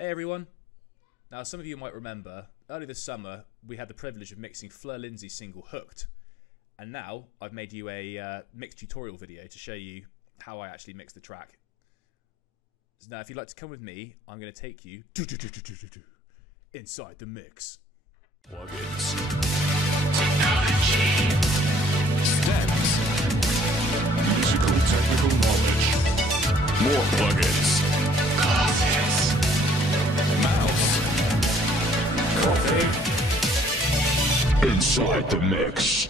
Hey everyone! Now, some of you might remember, earlier this summer we had the privilege of mixing Fleur Lindsay's single Hooked, and now I've made you a mix tutorial video to show you how I actually mix the track. So now, if you'd like to come with me, I'm going to take you inside the mix. Plugins, technology, stems, musical technical knowledge, more plugins, causes, mouse, coffee, inside the mix.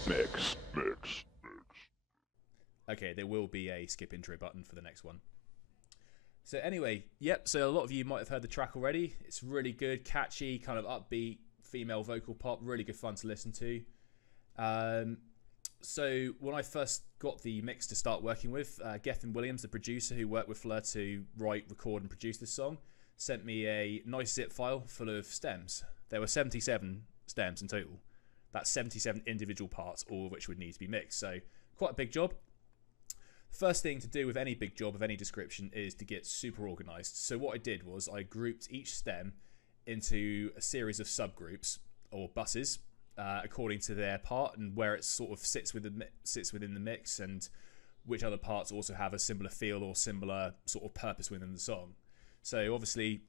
Okay, there will be a skip intro button for the next one. So anyway, so a lot of you might have heard the track already. It's really good, catchy, kind of upbeat, female vocal pop, really good fun to listen to. So when I first got the mix to start working with, Gethin Williams, the producer who worked with Fleur to write, record and produce this song, sent me a nice zip file full of stems. There were 77 stems in total. That's 77 individual parts, all of which would need to be mixed. So quite a big job. First thing to do with any big job of any description is to get super organized. So what I did was I grouped each stem into a series of subgroups or buses according to their part and where it sort of sits within the mix, and which other parts also have a similar feel or similar sort of purpose within the song. So obviously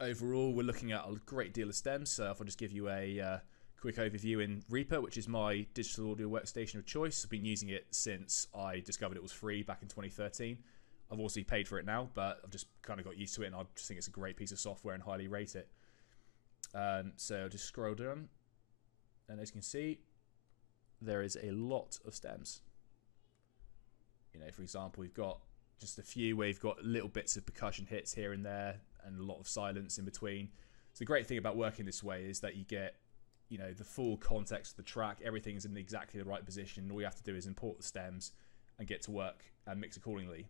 overall we're looking at a great deal of stems. So if I just give you a quick overview in Reaper, which is my digital audio workstation of choice. I've been using it since I discovered it was free back in 2013. I've also paid for it now, but I've just kind of got used to it, and I just think it's a great piece of software and highly rate it. So I'll just scroll down, and as you can see, there is a lot of stems. You know, for example, we've got just a few where you've got little bits of percussion hits here and there, and a lot of silence in between. So the great thing about working this way is that you get, you know, the full context of the track. Everything's in exactly the right position. All you have to do is import the stems and get to work and mix accordingly.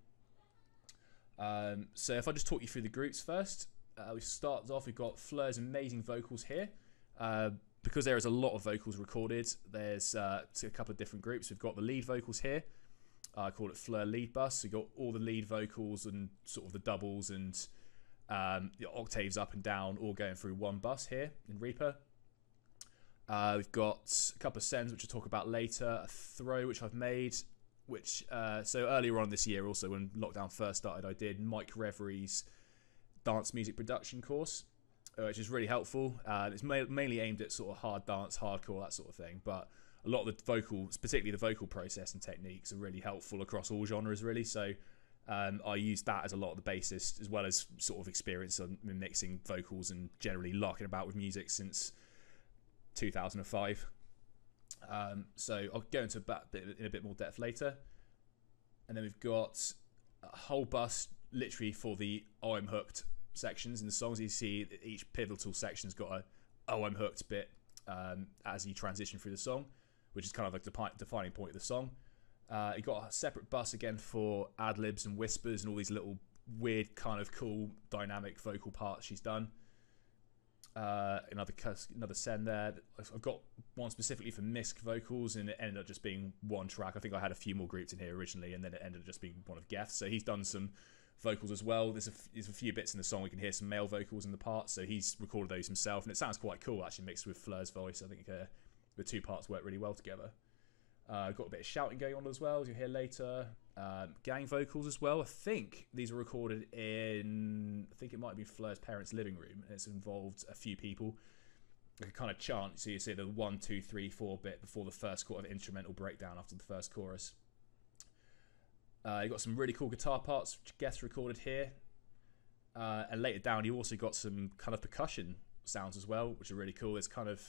So if I just talk you through the groups first, we start off, we've got Fleur's amazing vocals here. Because there is a lot of vocals recorded, there's a couple of different groups. We've got the lead vocals here. I call it Fleur lead bus. So you've got all the lead vocals and sort of the doubles and the octaves up and down all going through one bus here in Reaper. We've got a couple of sends, which I'll talk about later, a throw, which I've made, which, so earlier on this year also, when lockdown first started, I did Mike Revery's dance music production course, which is really helpful. It's mainly aimed at sort of hard dance, hardcore, that sort of thing, but a lot of the vocals, particularly the vocal process and techniques, are really helpful across all genres, really. So I use that as a lot of the basis, as well as sort of experience on mixing vocals and generally larking about with music since 2005. So I'll go into that in a bit more depth later. And then we've got a whole bus literally for the "Oh I'm Hooked" sections in the songs. You see each pivotal section's got a "Oh I'm Hooked" bit as you transition through the song, which is kind of like the defining point of the song. You've got a separate bus again for ad-libs and whispers and all these little weird kind of cool dynamic vocal parts she's done. Another send there. I've got one specifically for misc vocals, and it ended up just being one track. I think I had a few more groups in here originally, and then it ended up just being one of Geth's. So he's done some vocals as well. There's a few bits in the song we can hear some male vocals in the parts, so he's recorded those himself, and it sounds quite cool actually mixed with Fleur's voice. I think the two parts work really well together. Got a bit of shouting going on as well, as you'll hear later. Gang vocals as well. I think these were recorded in, I think it might be Fleur's parents' living room, and it's involved a few people. Like a kind of chant, so you see the 1, 2, 3, 4 bit before the first sort of instrumental breakdown after the first chorus. You've got some really cool guitar parts, which Geth's recorded here. And later down, you also got some kind of percussion sounds as well, which are really cool. It's kind of,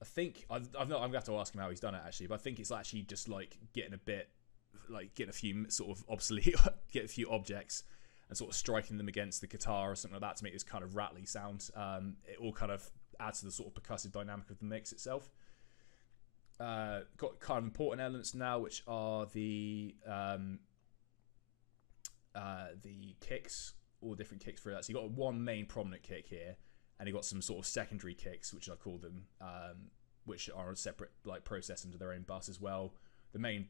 I think I'm gonna have to ask him how he's done it actually, but I think it's actually just like getting a few sort of obsolete, get a few objects and sort of striking them against the guitar or something like that to make this kind of rattly sound. It all kind of adds to the sort of percussive dynamic of the mix itself. Got kind of important elements now, which are the kicks, all the different kicks for that. So you got one main prominent kick here, and you got some sort of secondary kicks, which I call them, which are a separate like process into their own bus as well. The main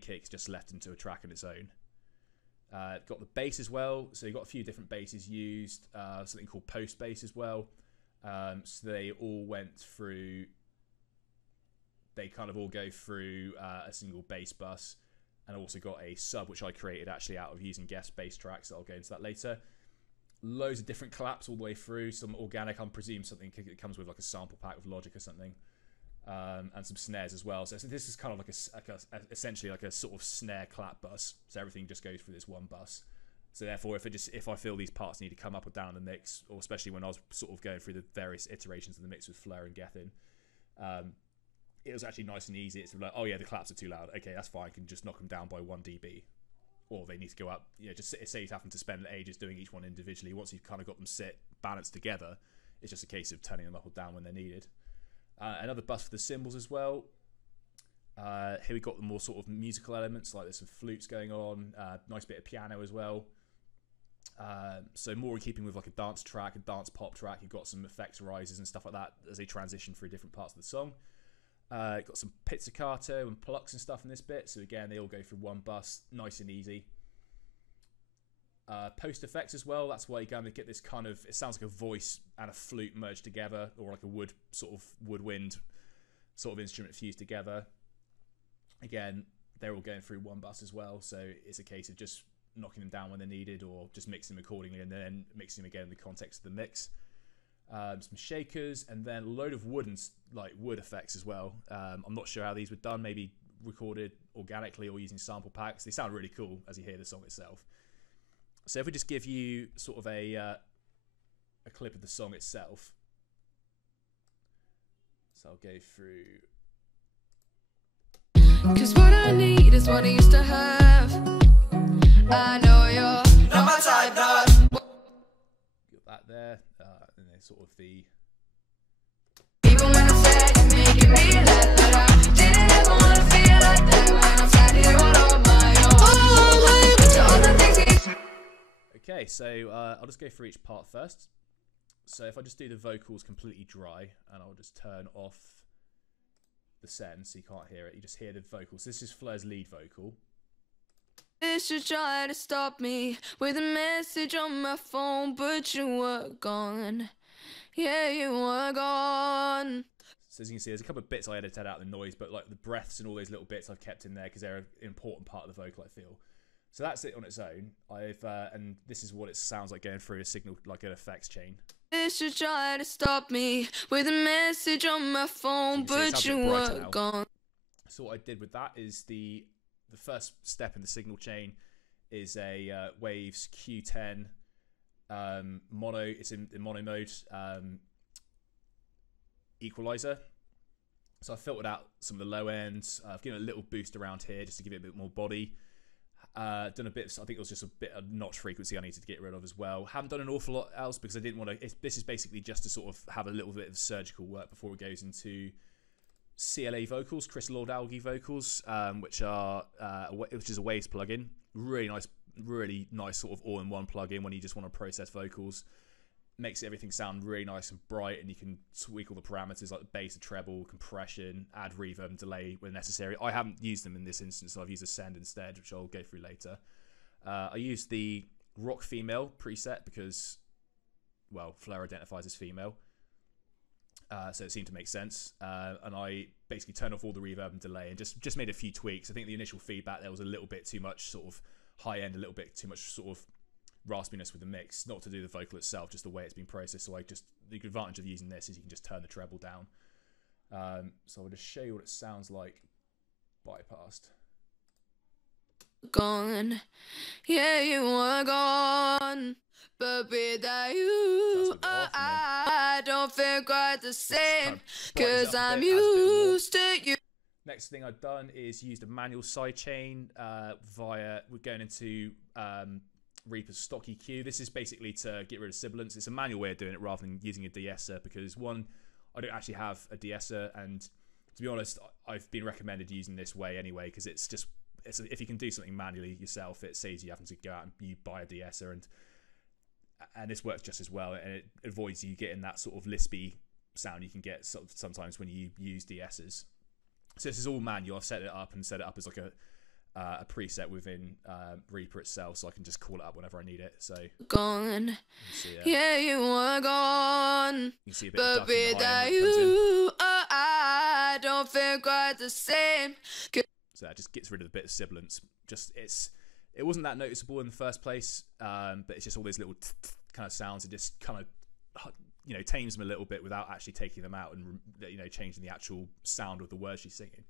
kick's just left into a track on its own. Got the bass as well, so you've got a few different basses used, something called post bass as well. So they all went through, they kind of all go through a single bass bus, and also got a sub which I created actually out of using guest bass tracks. I'll go into that later. Loads of different claps all the way through, some organic, I'm presuming something that comes with like a sample pack with Logic or something. And some snares as well. So this is kind of like essentially like a sort of snare clap bus. So everything just goes through this one bus. So therefore, if I feel these parts need to come up or down the mix, or especially when I was sort of going through the various iterations of the mix with Fleur and Gethin, it was actually nice and easy. It's like, oh yeah, the claps are too loud. Okay, that's fine. I can just knock them down by 1 dB. Or they need to go up. You know, just say you're having to spend ages doing each one individually. Once you've kind of got them balanced together, it's just a case of turning them up or down when they're needed. Another bus for the cymbals as well. Here we got the more sort of musical elements, like there's some flutes going on, nice bit of piano as well. So more in keeping with like a dance track, a dance pop track. You've got some effects rises and stuff like that as they transition through different parts of the song. Got some pizzicato and plucks and stuff in this bit. So again, they all go through one bus, nice and easy. Post effects as well. That's why you're going to get this kind of, it sounds like a voice and a flute merged together, or like a woodwind sort of instrument fused together. Again, they're all going through one bus as well, so it's a case of just knocking them down when they're needed, or just mixing them accordingly and then mixing them again in the context of the mix. Some shakers, and then a load of wood effects as well. I'm not sure how these were done, maybe recorded organically or using sample packs. They sound really cool as you hear the song itself. So if we just give you sort of a clip of the song itself. So I'll go through. 'Cause what I need is what I used to have. I know you're not my type, no. Got that there. And then sort of the. Even when I'm sad, you're making me la. Didn't ever wanna feel like that when I'm sat here all on my own. Oh, but all the things. Okay, so I'll just go through each part first. So if I just do the vocals completely dry, and I'll just turn off the send so you can't hear it. You just hear the vocals. This is Fleur's lead vocal. This should try to stop me with a message on my phone, but you were gone. Yeah, you were gone. So as you can see, there's a couple of bits I edited out of the noise, but like the breaths and all those little bits I've kept in there because they're an important part of the vocal, I feel. So that's it on its own. And this is what it sounds like going through a signal, like an effects chain. This should try to stop me with a message on my phone, so you but you were gone. So what I did with that is the first step in the signal chain is a Waves Q10 mono. It's in mono mode equalizer. So I filtered out some of the low ends. I've given it a little boost around here just to give it a bit more body. Done a bit of, I think it was just a bit of notch frequency I needed to get rid of as well. Haven't done an awful lot else because I didn't want to, this is basically just to sort of have a little bit of surgical work before it goes into CLA vocals, Chris Lord Algae vocals, which is a Waves plugin. Really nice sort of all-in-one plugin when you just want to process vocals. Makes everything sound really nice and bright, and you can tweak all the parameters like the bass, the treble, compression, add reverb and delay when necessary. I haven't used them in this instance, so I've used a send instead, which I'll go through later. I used the rock female preset because, well, Fleur identifies as female, so it seemed to make sense. And I basically turned off all the reverb and delay and just made a few tweaks. I think the initial feedback there was a little bit too much sort of high end, a little bit too much sort of raspiness with the mix, not to do the vocal itself, just the way it's been processed. So the advantage of using this is you can just turn the treble down. So I'll just show you what it sounds like bypassed. Gone, yeah, you were gone, but without you, I don't feel quite the same, cause I'm used to you. Next thing I've done is used a manual sidechain we're going into Reaper's stock EQ. This is basically to get rid of sibilance. It's a manual way of doing it rather than using a de-esser because, one, I don't actually have a de-esser, and to be honest, I've been recommended using this way anyway because if you can do something manually yourself, it saves you having to go out and you buy a de-esser, and this works just as well, and it avoids you getting that sort of lispy sound you can get sometimes when you use de-essers. So this is all manual. I've set it up as like a preset within Reaper itself, so I can just call it up whenever I need it. So gone. See, yeah, you were gone. You can see a bit of duck But in the high without end when it comes in. you, I don't feel quite the same. So that just gets rid of a bit of sibilance. It wasn't that noticeable in the first place, but it's just all these little kind of sounds. It just kind of tames them a little bit without actually taking them out and changing the actual sound of the words she's singing.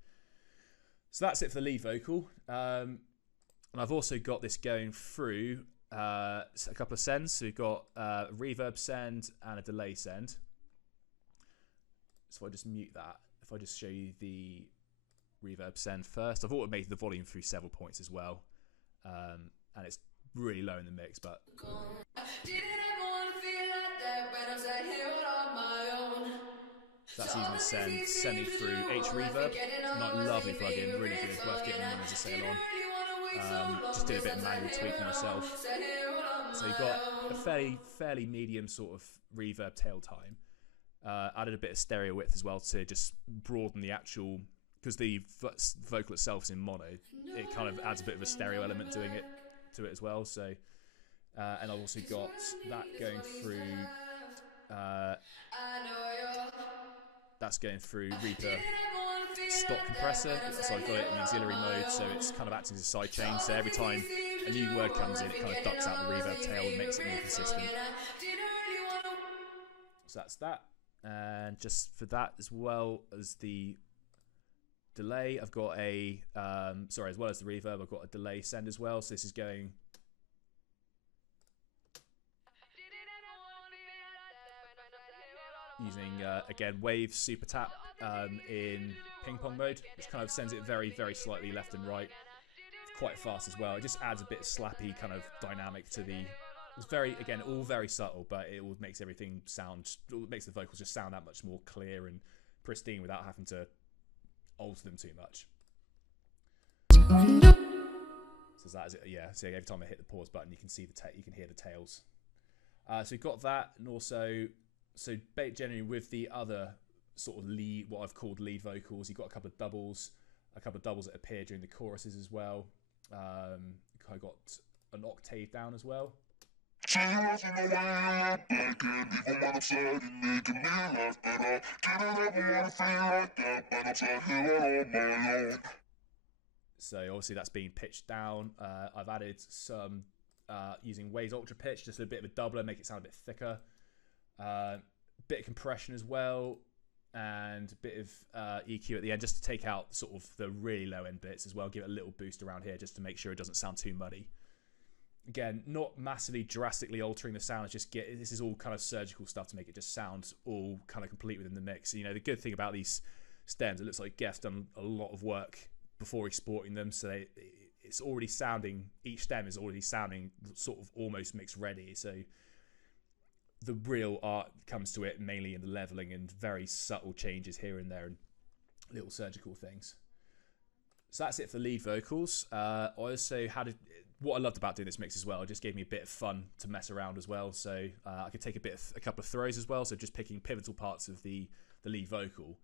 So that's it for the lead vocal. And I've also got this going through a couple of sends. So we've got a reverb send and a delay send. So if I just mute that, if I just show you the reverb send first, I've automated the volume through several points as well. And it's really low in the mix, but that's using the send, sending through H Reverb. Lovely plugin, really good, worth getting one as a sale on. Just did a bit of manual tweaking myself. So you've got a fairly medium sort of reverb tail time. Added a bit of stereo width as well to just broaden the actual, because the vocal itself is in mono, it kind of adds a bit of a stereo element to it as well. So, and I've also got that going through. That's going through Reaper stock compressor, so I've got it in auxiliary mode, so it's kind of acting as a side chain. So every time a new word comes in, it kind of ducks out the reverb tail and makes it more consistent. So that's that. And just for that, as well as the delay, I've got a as well as the reverb, I've got a delay send as well. So this is going using again Wave Super Tap in ping pong mode, which kind of sends it very, very slightly left and right, quite fast as well. It just adds a bit of slappy kind of dynamic to the. It's very, again, all very subtle, but it makes everything sound. It makes the vocals just sound that much more clear and pristine without having to alter them too much. So that is it. Yeah. So every time I hit the pause button, you can see you can hear the tails. So we've got that, and also. So generally with the other sort of lead, what I've called lead vocals, you've got a couple of doubles that appear during the choruses as well. I got an octave down as well. So obviously that's being pitched down. I've added some using Waves Ultra Pitch, just a bit of a doubler, make it sound a bit thicker. Bit of compression as well, and a bit of EQ at the end, just to take out sort of the really low end bits as well. Give it a little boost around here just to make sure it doesn't sound too muddy. Again, not massively drastically altering the sound. It's just this is all kind of surgical stuff to make it just sound all kind of complete within the mix. The good thing about these stems, it looks like Geoff's done a lot of work before exporting them, so it's already sounding. Each stem is already sounding sort of almost mix ready. So. The real art comes to it mainly in the leveling and very subtle changes here and there and little surgical things. So that's it for the lead vocals. I also had what I loved about doing this mix as well. It just gave me a bit of fun to mess around as well. So I could take a couple of throws as well. So just picking pivotal parts of the lead vocal,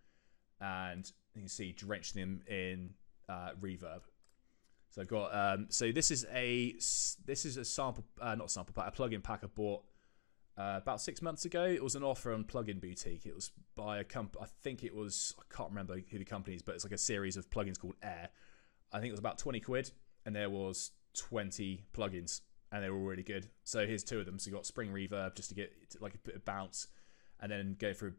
and you can see drenching them in reverb. So I've got so this is a sample, not sample pack, a plugin pack I bought. About 6 months ago. It was an offer on Plugin Boutique. It was by a company, I can't remember who the company is, but it's like a series of plugins called Air. I think it was about 20 quid, and there was 20 plugins, and they were all really good. So here's two of them. So you got Spring Reverb, just to get like a bit of bounce, and then go for a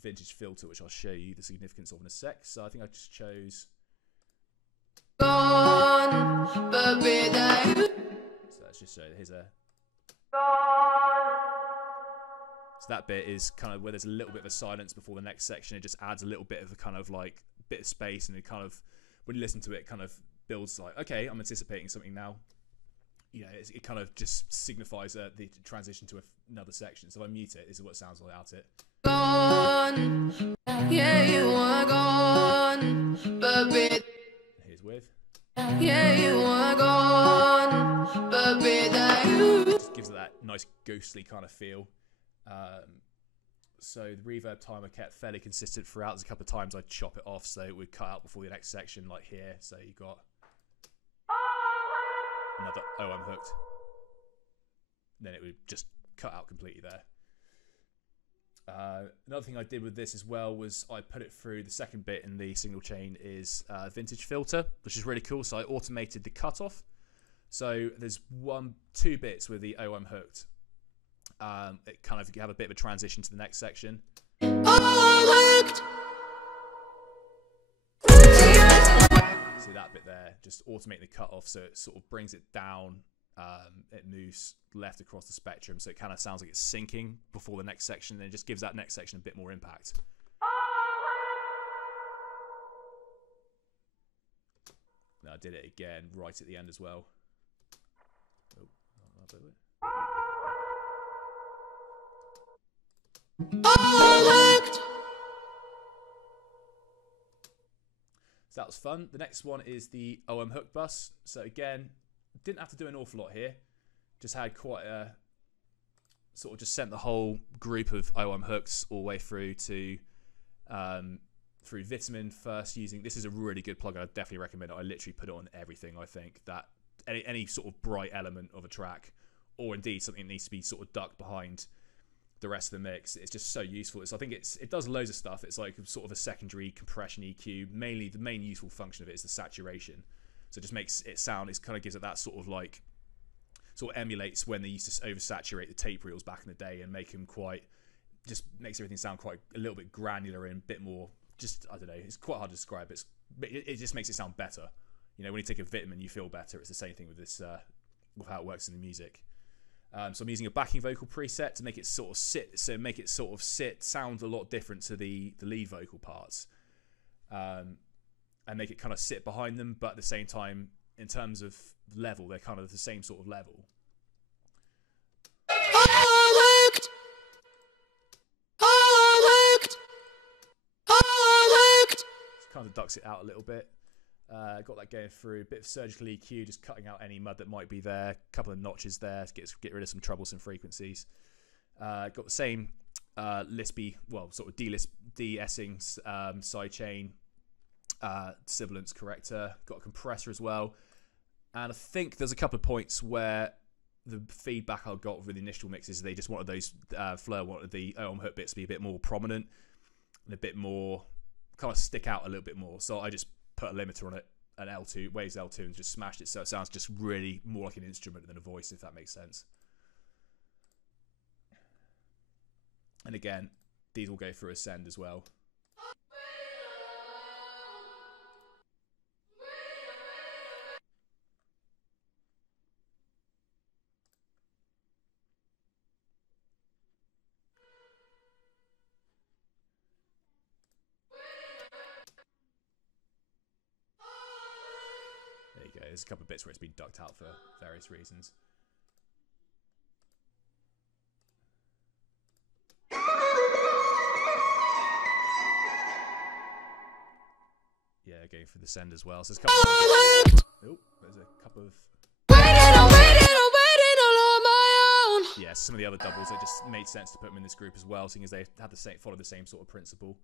vintage filter, which I'll show you the significance of in a sec. So I think I just chose. Gone, but without you. So let's just show you. Here's a. So that bit is kind of where there's a little bit of a silence before the next section. It just adds a little bit of a kind of like bit of space, and it kind of, when you listen to it, kind of builds like, okay, I'm anticipating something now. It kind of just signifies the transition to another section. So if I mute it, this is what it sounds like without it. Gone, yeah, you are gone, but here's with. Yeah, you are gone, but without you. Just gives it that nice ghostly kind of feel. So the reverb time I kept fairly consistent throughout. There's a couple of times I'd chop it off so it would cut out before the next section, like here. So you got. another "Oh, I'm hooked." Then it would just cut out completely there. Another thing I did with this as well was I put it through the second bit in the signal chain is vintage filter, which is really cool. So I automated the cutoff. So there's 2 bits with the "Oh, I'm hooked." It kind of, you have a bit of a transition to the next section. See that bit there, just automate the cutoff, so it sort of brings it down. It moves left across the spectrum, so it kind of sounds like it's syncing before the next section, and it just gives that next section a bit more impact. Now I did it again right at the end as well. Oh, not that bit. So that was fun. The next one is the "Oh, I'm hooked" bus. So again, didn't have to do an awful lot here. Just had quite a sort of just sent the whole group of "Oh, I'm hooked" all the way through to through Vitamin first. Using this is a really good plugin. I definitely recommend it. I literally put it on everything. I think that any sort of bright element of a track, or indeed something that needs to be sort of ducked behind the rest of the mix, it's just so useful. I think it does loads of stuff. It's like sort of a secondary compression EQ. Mainly the main useful function of it is the saturation. So it just makes it sound, it kind of gives it that sort of emulates when they used to oversaturate the tape reels back in the day and make them just makes everything sound quite a little bit granular and a bit more, just, I don't know, it's quite hard to describe. It just makes it sound better. You know, when you take a Vitamin, you feel better. It's the same thing with this, with how it works in the music. So I'm using a backing vocal preset to make it sort of sound a lot different to the lead vocal parts, and make it kind of sit behind them, but at the same time, in terms of level, they're kind of the same sort of level. Kind of ducks it out a little bit. Got that going through, a bit of surgical EQ, just cutting out any mud that might be there. A couple of notches there to get rid of some troublesome frequencies. Got the same lispy, well, sort of de-essing sidechain, sibilance corrector. Got a compressor as well. And I think there's a couple of points where the feedback I got with the initial mixes, they just wanted those, Fleur wanted the "Oh, I'm hooked" bits to be a bit more prominent and a bit more, kind of stick out a little bit more. So I just put a limiter on it, an L2, Waves L2, and just smashed it so it sounds just really more like an instrument than a voice, if that makes sense. And again, these will go through a send as well. There you go. There's a couple of bits where it's been ducked out for various reasons. Yeah, going for the send as well. So there's a couple of... Oh, there's a couple of... Yeah, some of the other doubles, it just made sense to put them in this group as well, seeing as they had followed the same sort of principle.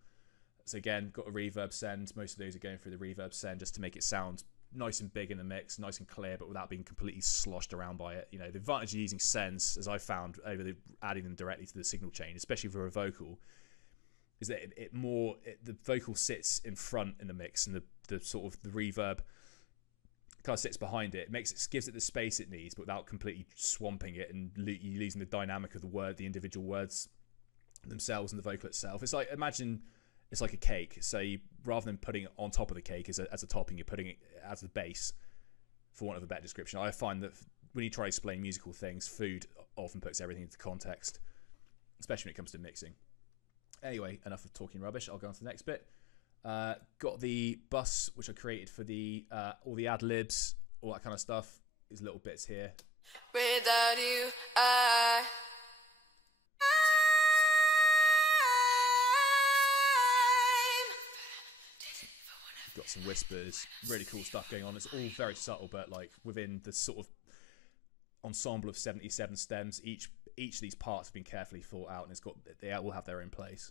So again, got a reverb send. Most of those are going through the reverb send just to make it sound nice and big in the mix, nice and clear, but without being completely sloshed around by it. You know, the advantage of using sends, as I found over adding them directly to the signal chain, especially for a vocal, is that the vocal sits in front in the mix, and the sort of the reverb kind of sits behind it. Gives it the space it needs, but without completely swamping it and losing the dynamic of the individual words themselves and the vocal itself. It's like, imagine it's like a cake. So rather than putting it on top of the cake as a topping, you're putting it as the base, for want of a better description. I find that when you try to explain musical things, food often puts everything into context, especially when it comes to mixing. Anyway, enough of talking rubbish. I'll go on to the next bit. Got the bus, which I created for the all the ad-libs, all that kind of stuff. These little bits here. Without you, Got some whispers, really cool stuff going on. It's all very subtle, but like within the sort of ensemble of 77 stems, each of these parts have been carefully thought out, and they all have their own place.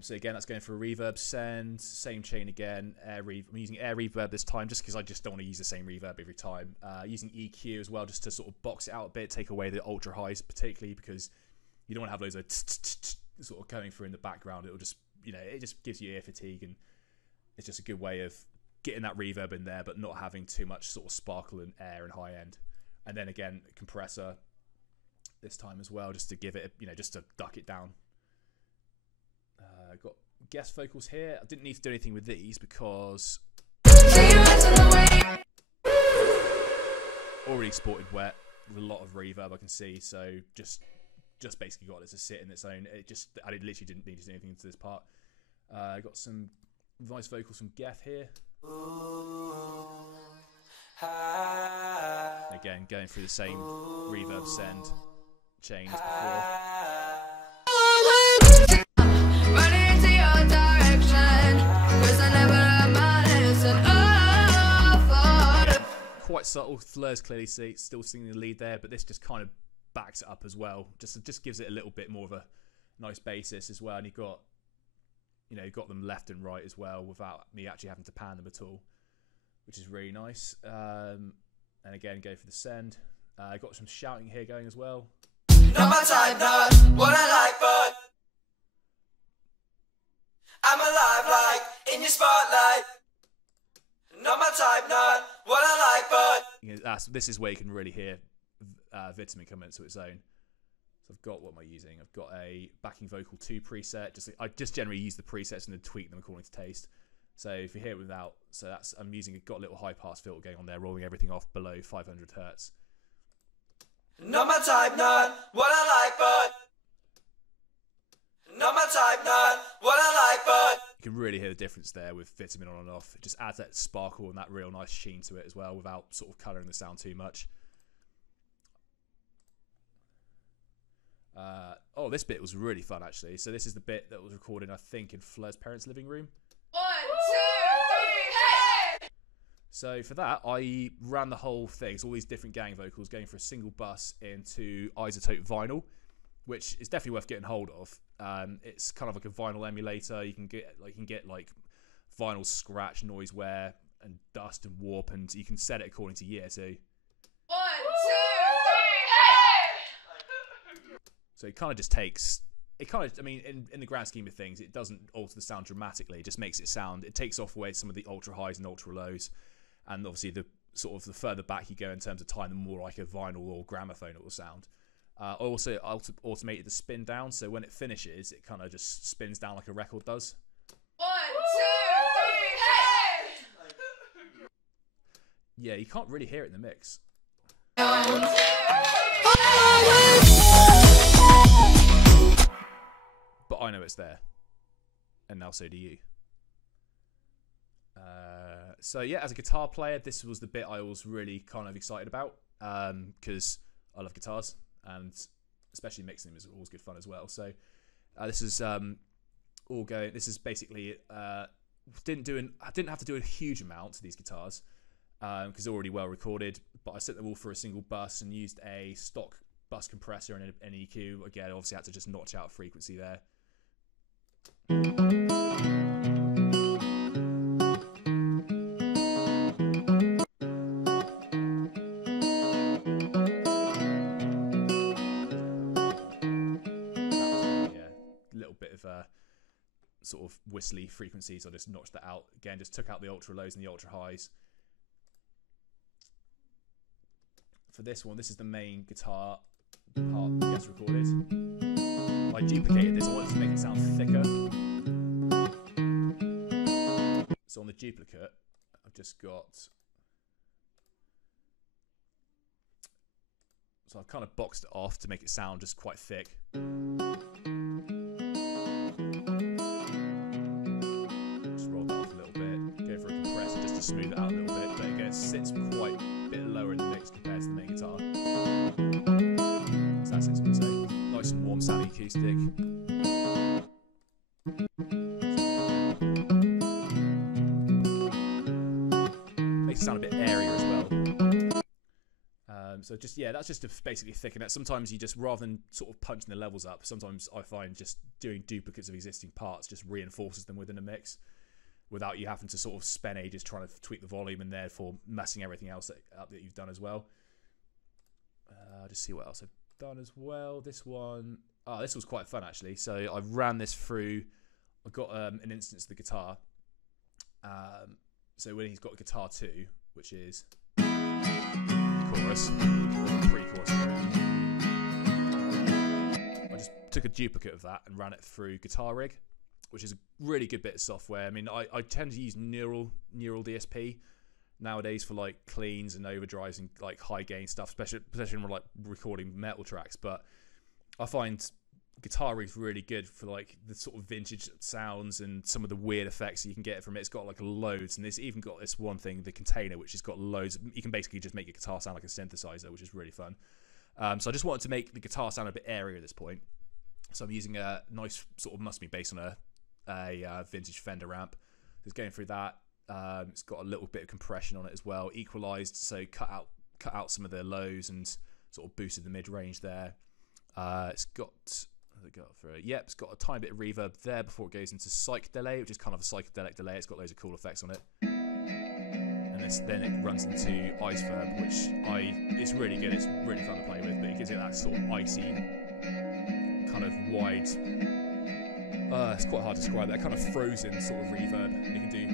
So again, that's going for a reverb send, same chain again. I'm using air reverb this time just because I just don't want to use the same reverb every time. Using EQ as well just to sort of box it out a bit, take away the ultra highs particularly because you don't want to have loads of sort of going through in the background. It'll just, it just gives you ear fatigue, and it's just a good way of getting that reverb in there but not having too much sort of sparkle and air and high end. And then again, compressor this time as well just to give it, just to duck it down. Got guest vocals here. I didn't need to do anything with these because already sported wet with a lot of reverb I can see, so just basically got it to sit in its own. I literally didn't need to do anything to this part. Got some voice vocals from Geff here. Again, going through the same reverb send chain as before. Quite subtle. Fleur's clearly still singing the lead there, but this just kind of backs it up as well. Just gives it a little bit more of a nice basis as well. And you've got, got them left and right as well without me actually having to pan them at all, which is really nice. And again, go for the send. Got some shouting here going as well. Not my type, not what I like, but I'm alive like in your spotlight. Not my type, not what I like, but this is where you can really hear Vitamin come into its own. So I've got, what am I using? I've got a backing vocal 2 preset. I just generally use the presets and then tweak them according to taste. So if you hear it without, I'm using, got a little high pass filter going on there, rolling everything off below 500 hertz. Not my type, not what I like, but not my type, not what I like, but you can really hear the difference there with Vitamin on and off. It just adds that sparkle and that real nice sheen to it as well without sort of colouring the sound too much. This bit was really fun actually. So this is the bit that was recorded, I think, in Fleur's parents' living room. 1, 2, 3, hey! So for that, I ran the whole thing. It's all these different gang vocals going for a single bus into isotope vinyl, which is definitely worth getting hold of. It's kind of like a vinyl emulator. You can get vinyl scratch, noise wear, and dust and warp, and you can set it according to year too. 1, 2, 3, hey! So it kind of just takes. It kind of, in the grand scheme of things, it doesn't alter the sound dramatically. It just makes it sound. It takes off away some of the ultra highs and ultra lows, and obviously the further back you go in terms of time, the more like a vinyl or gramophone it will sound. I also automated the spin down, so when it finishes, it kind of just spins down like a record does. 1, 2, 3, hey! Yeah, you can't really hear it in the mix. But I know it's there, and now so do you. So yeah, as a guitar player, this was the bit I was really kind of excited about, because I love guitars, and especially mixing them is always good fun as well. So this is all going. This is basically I didn't have to do a huge amount to these guitars because they're already well recorded. But I set them all for a single bus and used a stock bus compressor and an EQ. Again, obviously had to just notch out frequency there. Sort of whistly frequencies. I just notched that out again, just took out the ultra lows and the ultra highs. For this one, this is the main guitar part that gets recorded. I duplicated this. I wanted to make it sound thicker, so on the duplicate I've just got, so I've kind of boxed it off to make it sound just quite thick. Smooth it out a little bit, but again, it sits quite a bit lower in the mix compared to the main guitar. So that's it, I'm going to say. Nice and warm sounding acoustic. Makes it sound a bit airier as well. So just, yeah, that's just to basically thicken it. Sometimes you just, rather than sort of punching the levels up, sometimes I find just doing duplicates of existing parts just reinforces them within a mix without you having to sort of spend ages trying to tweak the volume and therefore messing everything else up that you've done as well. Just see what else I've done as well. This one, this was quite fun actually. So I ran this through, I got an instance of the guitar. So when he's got guitar 2, which is chorus, or pre-chorus, I just took a duplicate of that and ran it through Guitar Rig, which is a really good bit of software. I mean, I tend to use Neural DSP nowadays for like cleans and overdrives and like high gain stuff, especially when we're like recording metal tracks. But I find Guitar Rig's really good for like the sort of vintage sounds and some of the weird effects you can get from it. It's got like loads, and it's even got this one thing, the container, which has got loads. You can basically just make your guitar sound like a synthesizer, which is really fun. So I just wanted to make the guitar sound a bit airier at this point. So I'm using a nice sort of must-be based on a vintage Fender amp. Just going through that. It's got a little bit of compression on it as well, equalized, so cut out some of the lows and sort of boosted the mid-range there. It's got it's got a tiny bit of reverb there before it goes into psych delay, which is kind of a psychedelic delay. It's got loads of cool effects on it. And then it runs into ice verb, which it's really good. It's really fun to play with, but it gives it that sort of icy kind of wide. It's quite hard to describe. That kind of frozen sort of reverb, and you can do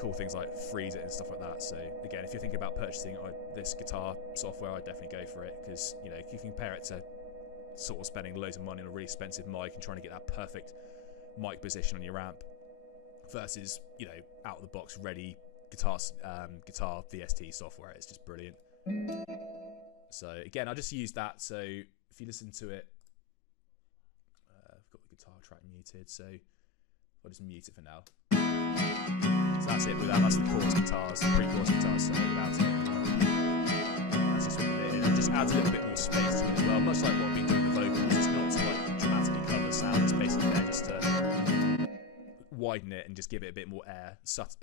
cool things like freeze it and stuff like that. So again, if you're thinking about purchasing this guitar software, I'd definitely go for it, because you know, if you compare it to sort of spending loads of money on a really expensive mic and trying to get that perfect mic position on your amp versus, you know, out of the box ready guitar VST software, it's just brilliant. So again, I just use that. So if you listen to it, I've got the guitar track muted, so I'll just mute it for now. So that's it with that. That's the chorus guitars, the pre-chorus guitars. So without it, that's just what it is. It just adds a little bit more space to it as well. Much like what I've been doing with the vocals, it's not to like dramatically colour the sound. It's basically there just to widen it and just give it a bit more air.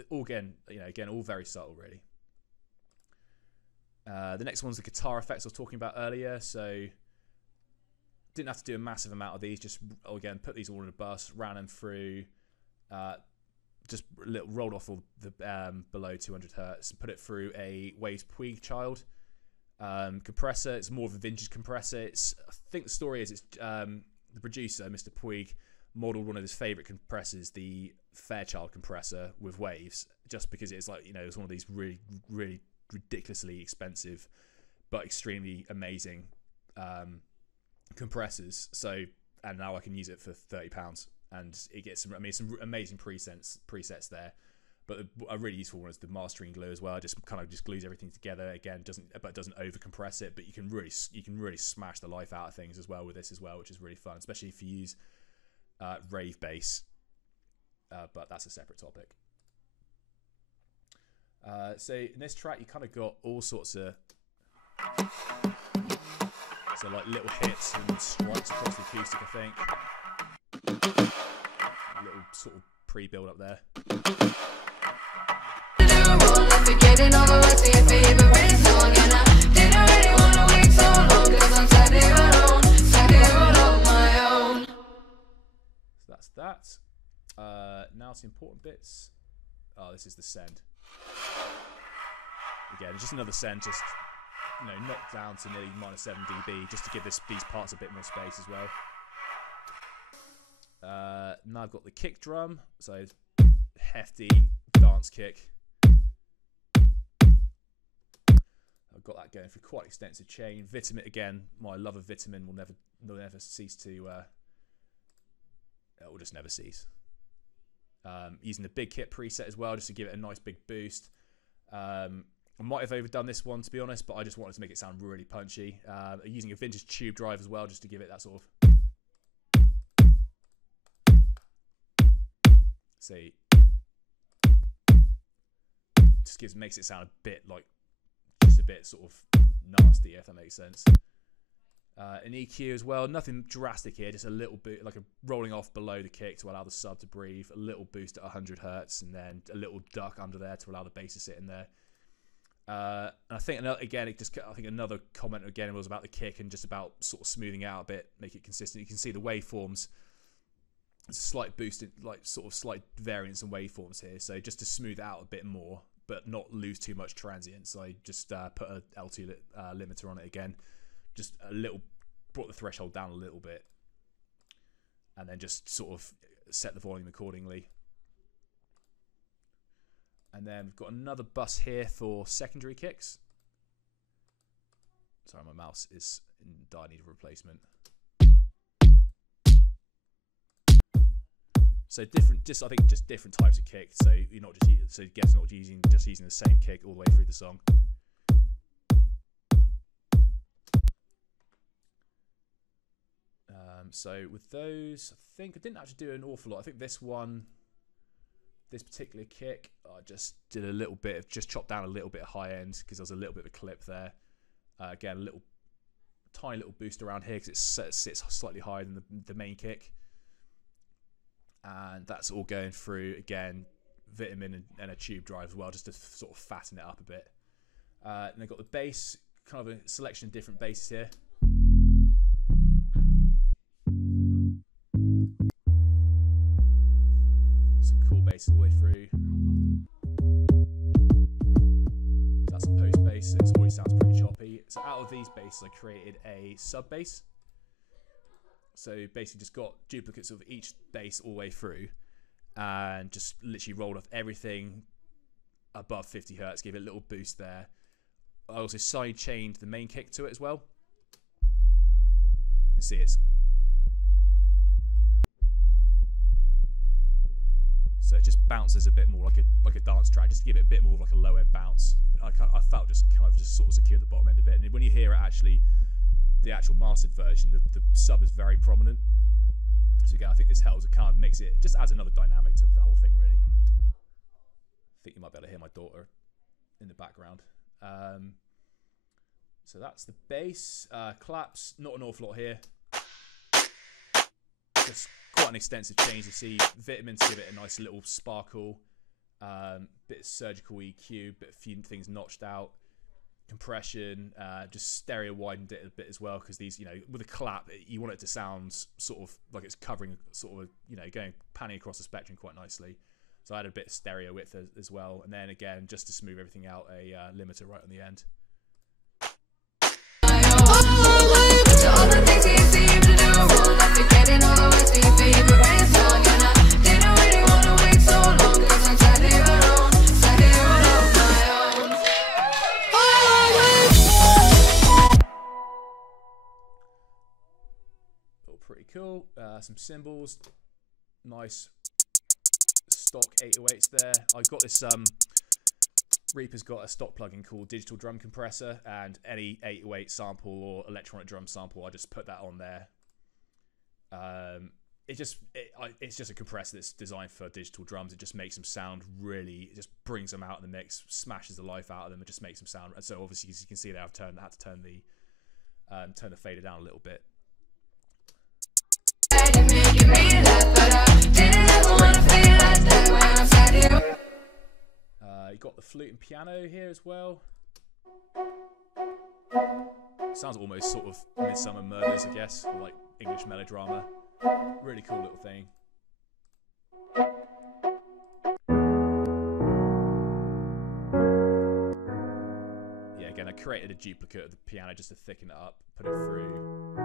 All all very subtle, really. The next one's the guitar effects I was talking about earlier. So didn't have to do a massive amount of these. Just again, put these all in a bus, ran them through. Just rolled off all the below 200 hertz and put it through a Waves Puig Child compressor. It's more of a vintage compressor. I think the story is it's the producer, Mr. Puig, modelled one of his favourite compressors, the Fairchild compressor with Waves, just because it's like, you know, it's one of these really, really ridiculously expensive but extremely amazing compressors. So, and now I can use it for £30. And it gets some amazing presets there, but a really useful one is the mastering glue as well. It just kind of glues everything together. Again, doesn't over compress it, but you can really smash the life out of things as well with this as well, which is really fun, especially if you use rave bass. But that's a separate topic. So in this track, you kind of got all sorts of like little hits and strikes across the acoustic, I think. A little sort of pre-build up there. So that's that. Now some important bits. This is the send. Again, just another send, just, you know, knocked down to nearly -7 dB, just to give these parts a bit more space as well. Now I've got the kick drum, so hefty dance kick. I've got that going for quite extensive chain. Vitamin, again, my love of Vitamin will never cease to. It will just never cease. Using the big kit preset as well, just to give it a nice big boost. I might have overdone this one, to be honest, but I just wanted to make it sound really punchy. Using a vintage tube drive as well, just to give it that sort of. See, just makes it sound a bit sort of nasty, if that makes sense. An EQ as well, nothing drastic here, just a little bit like a rolling off below the kick to allow the sub to breathe, a little boost at 100 hertz, and then a little duck under there to allow the bass to sit in there. And I think again, I think another comment again was about the kick and just about sort of smoothing out a bit, make it consistent. You can see the waveforms. It's a slight boost, like sort of slight variance in waveforms here. So just to smooth it out a bit more, but not lose too much transience, I just put a L2 limiter on it again. Just a little, brought the threshold down a little bit, and then just sort of set the volume accordingly. And then we've got another bus here for secondary kicks. Sorry, my mouse is in dire need of replacement. So different, I think just different types of kick. So you're not just Geoff's not using the same kick all the way through the song. So with those, I think I didn't actually do an awful lot. I think this particular kick, I just did a little bit of, just chopped down a little bit of high end because there was a little bit of a clip there. Again, a tiny little boost around here because it sits slightly higher than the main kick. And that's all going through, again, vitamin and a tube drive as well, just to sort of fatten it up a bit. And they've got the bass, kind of a selection of different basses here. Some cool bass all the way through. So that's a post bass, so it always sounds pretty choppy. So out of these basses, I created a sub bass. So basically just got duplicates of each bass all the way through and just literally rolled off everything above 50 hertz, gave it a little boost there. I also side chained the main kick to it as well. You see so it just bounces a bit more like a dance track, just to give it a bit more of like a low end bounce. I felt just kind of just sort of secured the bottom end a bit. And when you hear it actually, the actual mastered version, the sub is very prominent. So again, I think this helps. It kind of makes it, just adds another dynamic to the whole thing, really. I think you might be able to hear my daughter in the background. So that's the bass. Claps, not an awful lot here. Just quite an extensive change. You see vitamin to give it a nice little sparkle. Bit of surgical EQ, bit of few things notched out. Compression, just stereo widened it a bit as well, because these, with a clap, you want it to sound sort of like it's covering sort of, going panning across the spectrum quite nicely. So I added a bit of stereo width as well, and then again, just to smooth everything out, a limiter right on the end. Pretty cool. Some cymbals, nice stock 808s there. I've got this Reaper's got a stock plugin called Digital Drum Compressor, and any 808 sample or electronic drum sample, I just put that on there. It's just a compressor that's designed for digital drums. It just makes them sound really, it just brings them out in the mix, smashes the life out of them. It just makes them sound. And so obviously, as you can see there, I had to turn the fader down a little bit. You got the flute and piano here as well. Sounds almost sort of Midsummer Murders, I guess, or like English melodrama. Really cool little thing. Yeah, again, I created a duplicate of the piano just to thicken it up, put it through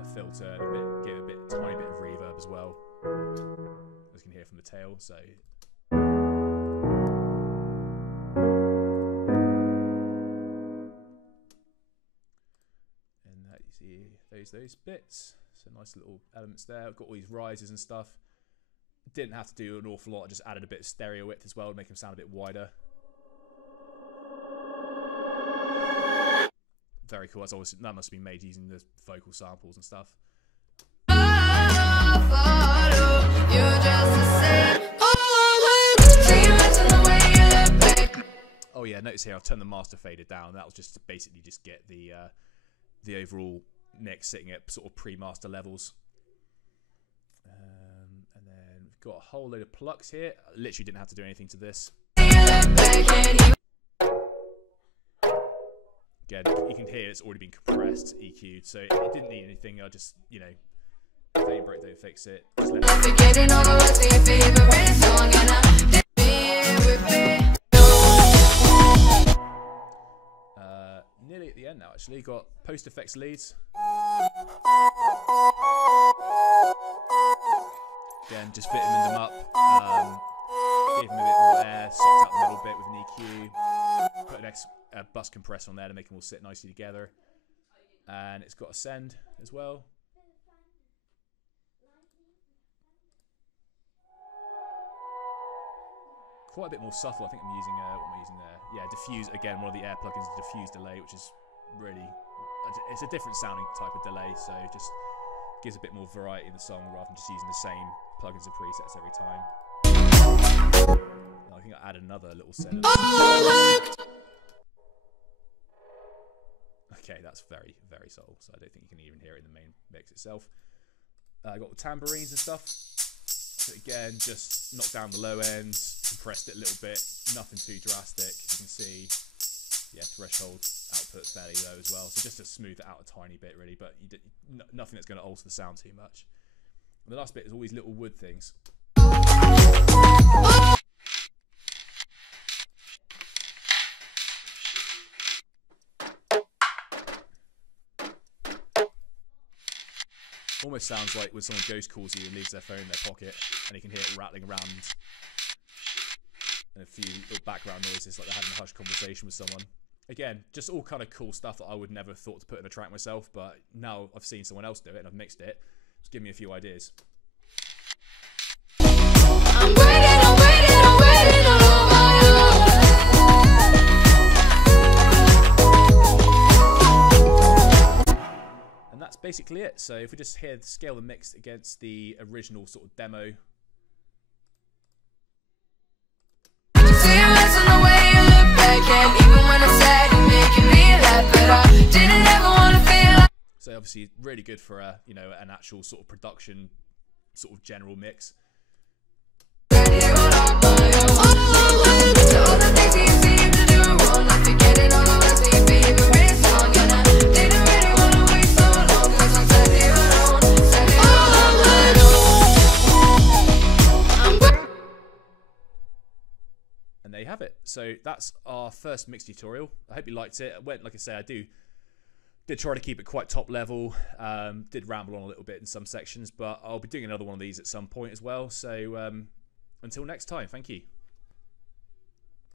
a filter, and give it a tiny bit of reverb as well, as you can hear from the tail. So those bits, so nice little elements there. I've got all these risers and stuff. Didn't have to do an awful lot. I just added a bit of stereo width as well to make them sound a bit wider. Very cool. That must have been made using the vocal samples and stuff. Oh yeah, notice here I've turned the master fader down. That was just to basically just get the overall mix sitting at sort of pre-master levels. And then we've got a whole load of plucks here. I literally didn't have to do anything to this. Again, you can hear it's already been compressed, EQ'd, so it didn't need anything. I just, you know, if they break, don't fix it. Just let it. Forgetting all the words to your favorite song, and I be here with me. Nearly at the end now, actually. Got post effects leads. Again, just fitting them up. Gave them a bit more air, sucked out the middle bit with an EQ. Put an bus compressor on there to make them all sit nicely together. And it's got a send as well. Quite a bit more subtle. I think I'm using, what am I using there? Yeah, diffuse, again, one of the air plugins, diffuse delay, which is really, it's a different sounding type of delay, so it just gives a bit more variety in the song rather than just using the same plugins and presets every time. I think I added another little send. Okay, that's very, very subtle, so I don't think you can even hear it in the main mix itself. I got the tambourines and stuff. So again, just knocked down the low ends, compressed it a little bit, nothing too drastic. You can see, yeah, threshold output's fairly low as well. So just to smooth it out a tiny bit, really, but nothing that's going to alter the sound too much. And the last bit is all these little wood things. Almost sounds like when someone ghost calls you and leaves their phone in their pocket, and you can hear it rattling around, and a few little background noises like they're having a hushed conversation with someone. Again, just all kind of cool stuff that I would never have thought to put in a track myself, but now I've seen someone else do it and I've mixed it. It's given me a few ideas. I'm waiting on And that's basically it. So if we just hear scale the mix against the original sort of demo. So obviously really good for a, you know, an actual sort of production sort of general mix. And there you have it. So that's our first mix tutorial. I hope you liked it. Like I say, I did try to keep it quite top level. Did ramble on a little bit in some sections, but I'll be doing another one of these at some point as well. So until next time, thank you.